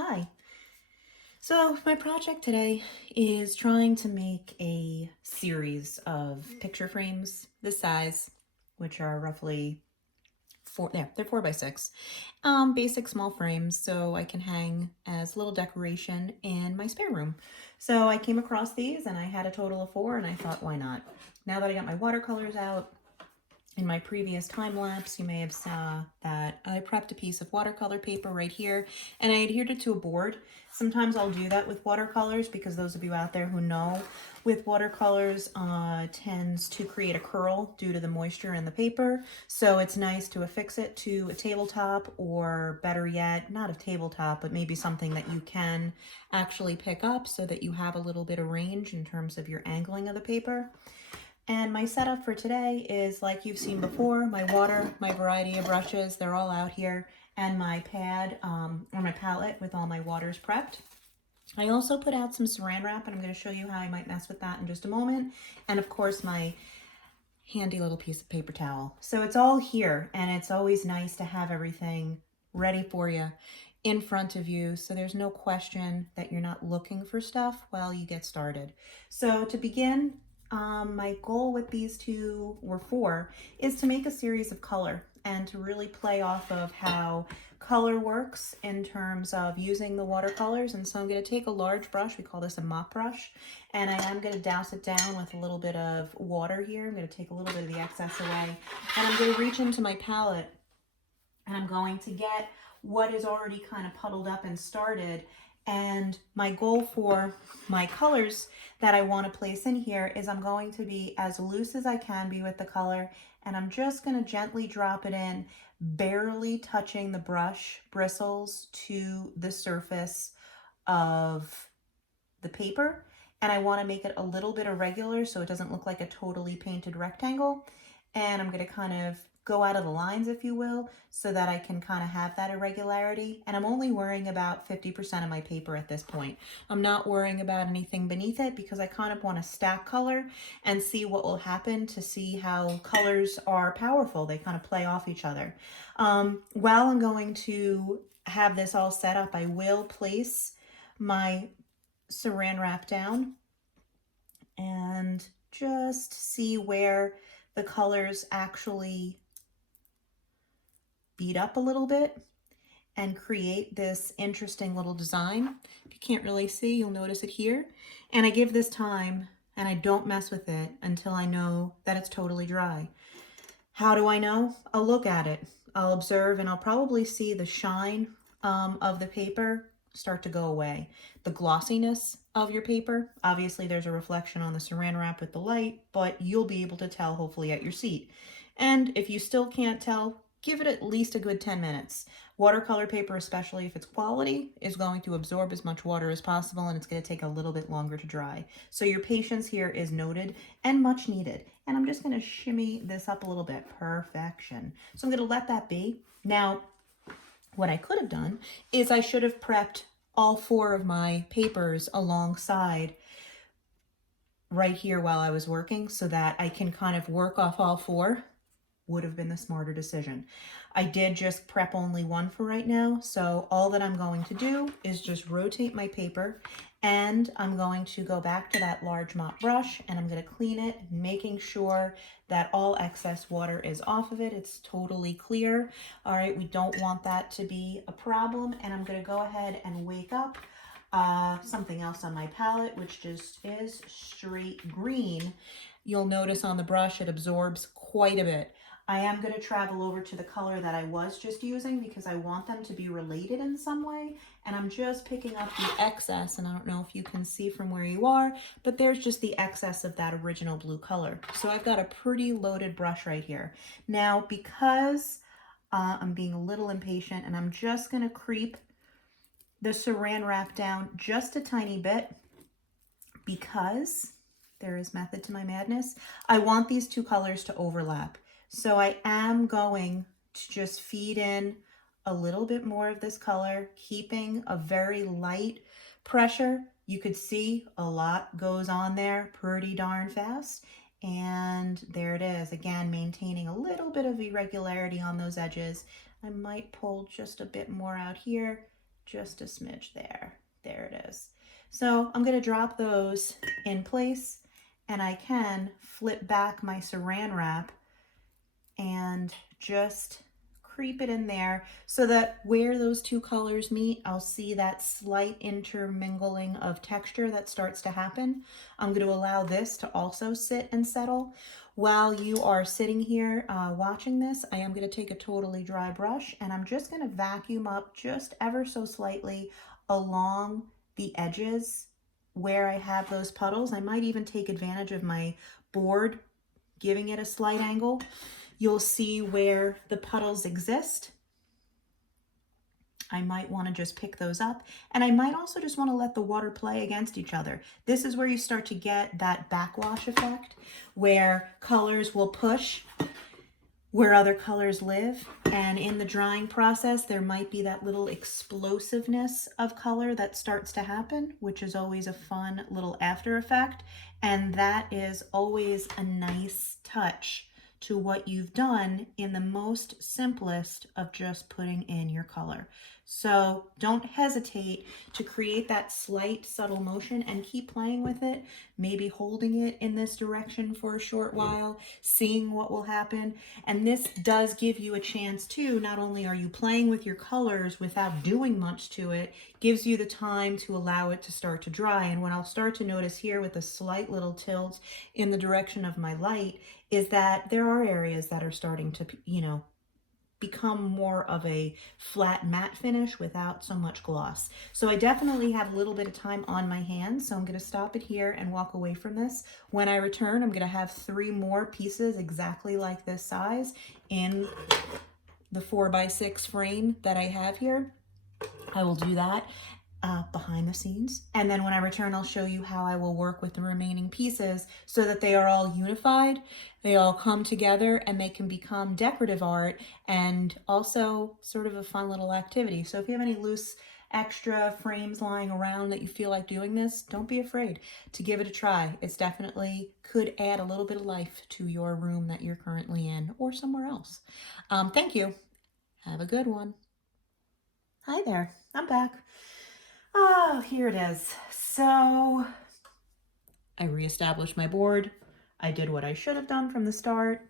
Hi. So my project today is trying to make a series of picture frames this size, which are roughly they're 4 by 6. Basic small frames so I can hang as little decoration in my spare room. So I came across these and I had a total of 4 and I thought, why not? Now that I got my watercolors out, in my previous time lapse, you may have saw that I prepped a piece of watercolor paper right here and I adhered it to a board. Sometimes I'll do that with watercolors because those of you out there who know with watercolors tends to create a curl due to the moisture in the paper. So it's nice to affix it to a tabletop, or better yet, not a tabletop, but maybe something that you can actually pick up so that you have a little bit of range in terms of your angling of the paper. And my setup for today is like you've seen before, my water, my variety of brushes, they're all out here, and my pad or my palette with all my waters prepped. I also put out some saran wrap and I'm going to show you how I might mess with that in just a moment. And of course my handy little piece of paper towel. So it's all here, and it's always nice to have everything ready for you in front of you so there's no question that you're not looking for stuff while you get started. So to begin, my goal with these 4 is to make a series of color and to really play off of how color works in terms of using the watercolors. And so I'm going to take a large brush, we call this a mop brush, and I am going to douse it down with a little bit of water here. I'm going to take a little bit of the excess away, and I'm going to reach into my palette and I'm going to get what is already kind of puddled up and started. And my goal for my colors that I want to place in here is I'm going to be as loose as I can be with the color, and I'm just going to gently drop it in, barely touching the brush bristles to the surface of the paper. And I want to make it a little bit irregular so it doesn't look like a totally painted rectangle. And I'm going to kind of go out of the lines, if you will, so that I can kind of have that irregularity. And I'm only worrying about 50% of my paper at this point. I'm not worrying about anything beneath it because I kind of want to stack color and see what will happen, to see how colors are powerful. They kind of play off each other. While I'm going to have this all set up, I will place my saran wrap down and just see where the colors actually beat up a little bit and create this interesting little design. If you can't really see, you'll notice it here. And I give this time and I don't mess with it until I know that it's totally dry. How do I know? I'll look at it. I'll observe and I'll probably see the shine of the paper start to go away. The glossiness of your paper, obviously there's a reflection on the saran wrap with the light, but you'll be able to tell hopefully at your seat. And if you still can't tell, give it at least a good 10 minutes. Watercolor paper, especially if it's quality, is going to absorb as much water as possible, and it's going to take a little bit longer to dry. So your patience here is noted and much needed. And I'm just going to shimmy this up a little bit. Perfection. So I'm going to let that be. Now, what I could have done is I should have prepped all 4 of my papers alongside right here while I was working so that I can kind of work off all 4. Would have been the smarter decision. I did just prep only 1 for right now, so all that I'm going to do is just rotate my paper, and I'm going to go back to that large mop brush and I'm going to clean it, making sure that all excess water is off of it. It's totally clear. All right, we don't want that to be a problem, and I'm going to go ahead and wake up something else on my palette, which just is straight green. You'll notice on the brush it absorbs quite a bit. I am going to travel over to the color that I was just using because I want them to be related in some way. And I'm just picking up the excess, and I don't know if you can see from where you are, but there's just the excess of that original blue color. So I've got a pretty loaded brush right here. Now, because I'm being a little impatient, and I'm just going to creep the saran wrap down just a tiny bit because there is method to my madness. I want these 2 colors to overlap. So I am going to just feed in a little bit more of this color, keeping a very light pressure. You could see a lot goes on there pretty darn fast. And there it is, again, maintaining a little bit of irregularity on those edges. I might pull just a bit more out here just a smidge there. There it is. So I'm going to drop those in place, and I can flip back my saran wrap and just creep it in there so that where those two colors meet, I'll see that slight intermingling of texture that starts to happen. I'm going to allow this to also sit and settle. While you are sitting here watching this, I am going to take a totally dry brush and I'm just going to vacuum up just ever so slightly along the edges where I have those puddles. I might even take advantage of my board, giving it a slight angle. You'll see where the puddles exist. I might want to just pick those up, and I might also just want to let the water play against each other. This is where you start to get that backwash effect where colors will push where other colors live, and in the drying process there might be that little explosiveness of color that starts to happen, which is always a fun little after effect, and that is always a nice touch to what you've done in the most simplest of just putting in your color. So don't hesitate to create that slight subtle motion and keep playing with it, maybe holding it in this direction for a short while, seeing what will happen. And this does give you a chance too, not only are you playing with your colors without doing much to it, gives you the time to allow it to start to dry. And what I'll start to notice here with a slight little tilt in the direction of my light is that there are areas that are starting to, become more of a flat matte finish without so much gloss. So I definitely have a little bit of time on my hands, so I'm going to stop it here and walk away from this. When I return, I'm going to have 3 more pieces exactly like this size in the 4x6 frame that I have here. I will do that behind the scenes, and then when I return I'll show you how I will work with the remaining pieces so that they are all unified, they all come together, and they can become decorative art and also sort of a fun little activity. So if you have any loose extra frames lying around that you feel like doing this, don't be afraid to give it a try. It's definitely could add a little bit of life to your room that you're currently in or somewhere else. Thank you. Have a good one. Hi there, I'm back. Oh, here it is. So I reestablished my board. I did what I should have done from the start,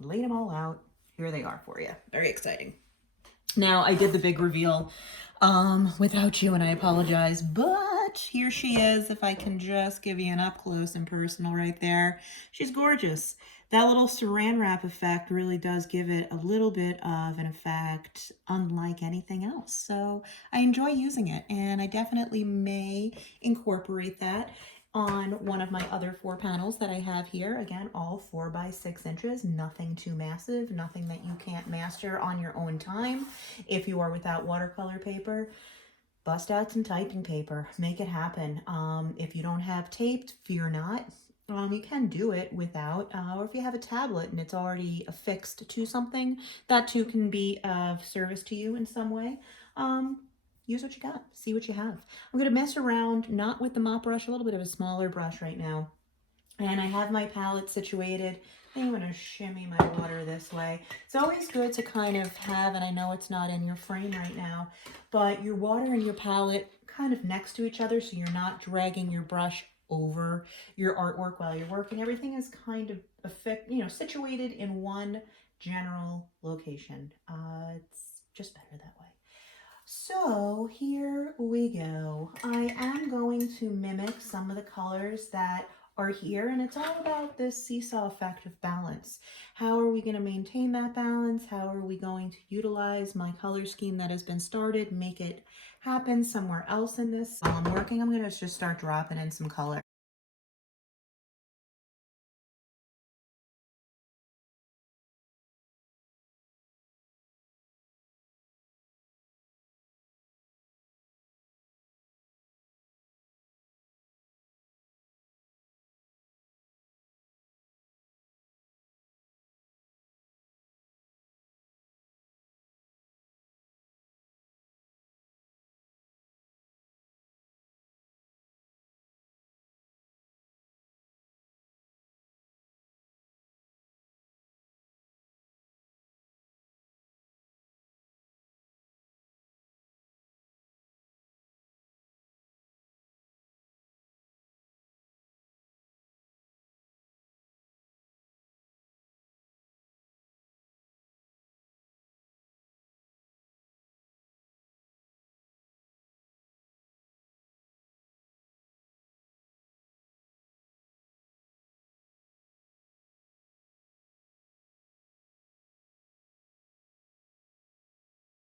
laid them all out. Here they are for you. Very exciting. Now, I did the big reveal without you, and I apologize, but here she is. If I can just give you an up close and personal right there. She's gorgeous. That little saran wrap effect really does give it a little bit of an effect unlike anything else. So I enjoy using it, and I definitely may incorporate that on one of my other 4 panels that I have here. Again, all 4x6 inches, nothing too massive, nothing that you can't master on your own time. If you are without watercolor paper, bust out some typing paper, make it happen. If you don't have tape, fear not. You can do it without, or if you have a tablet and it's already affixed to something, that too can be of service to you in some way. Use what you got, see what you have. I'm going to mess around, not with the mop brush, a little bit of a smaller brush right now. And I have my palette situated. I'm going to shimmy my water this way. It's always good to kind of have, and I know it's not in your frame right now, but your water and your palette kind of next to each other so you're not dragging your brush over your artwork while you're working. Everything is kind of situated in one general location. It's just better that way. So here we go. I am going to mimic some of the colors that are here, and it's all about this seesaw effect of balance. How are we going to maintain that balance? How are we going to utilize my color scheme that has been started, make it happen somewhere else in this? While I'm working, I'm going to just start dropping in some color.